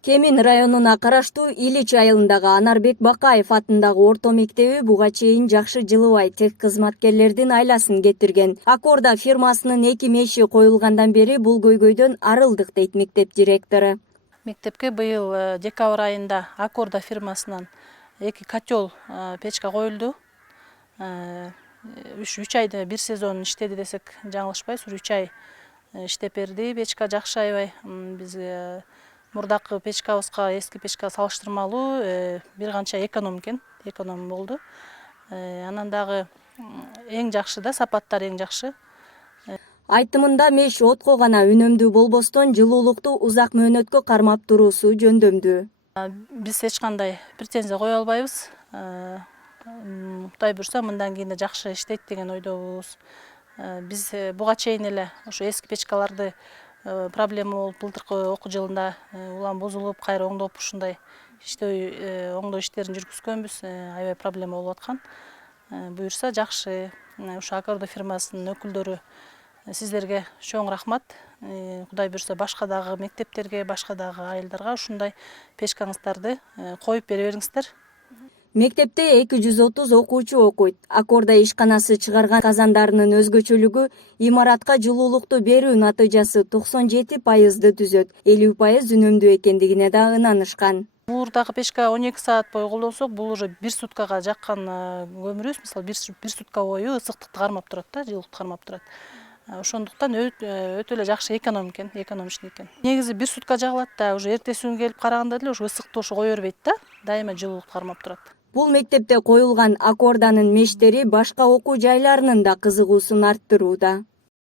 Кемин районуна караштуу Илич айылындагы Анарбек Бакаев атындагы орто мектеби буга чейин жакшы жылыбай тех кызматкерлердин айласын кетирген. Аккорда фирмасынын эки меши коюлгандан бери бул көйгөйдөн арылдык дейт мектеп директору. Мектепке быйыл декабрь айында Аккорда фирмасынан эки котел печка коюлду. 3 айда бир сезон иштеди десек жаңылышпайбыз. 3 ай иштеп берди. Печка жакшы аябай. Биз мурдакы печкабызга эски печка салыштырмалуу бир канча эконом болду. Анан дагы эң жакшы да, сапаттары эң жакшы. Айтымында меш отко гана үнөмдүү болбостон жылуулукту узак мөөнөткө кармап туруусу жөндөмдүү. Биз эч кандай претензия кое албайбыз. Кудай буйрса мындан кийин да жакшы иштейт деген ойдобуз. Биз буга чейин эле ошо эски печкаларды проблема болуп, былтыркы окуу жылында улам бузулуп, кайра оңдоп ушундай оңдоо иштерин жүргүзгөнбүз. Аябай проблема болуп аткан. Буйрса жакшы. Ошо Аккорда фирмасынын өкүлдөрү сиздерге чоң рахмат. Кудай буйрса башка дагы мектептерге, башка дагы айылдарга ушундай печкаңыздарды коюп бере бериңиздер. Мектепте 230 окуучу окуйт. Аккорда ишканасы чыгарган казандарынын өзгөчөлүгү имаратка жылуулукту берүү натыйжасы 97%ды түзөт. 50% үнөмдүү экендигине да ынанышкан. Мурдагы печка 12 саат бою колдонсок, бул уже 1 суткага жаккан көмүрүбүз. Мисалы 1 сутка бою ысыктыкты кармап турат да, жылуулукту кармап турат. Ошондуктан өтө эле жакшы эконом ишин экен. Негизи 1 сутка жагылат да, уже эртеси күнү келип караганда деле ошо ысыктуу кое бербейт да, дайыма жылуулукту кармап турат. Бул мектепте коюлган Аккорданын мештери башка окуу жайларынын да кызыгуусун арттырууда.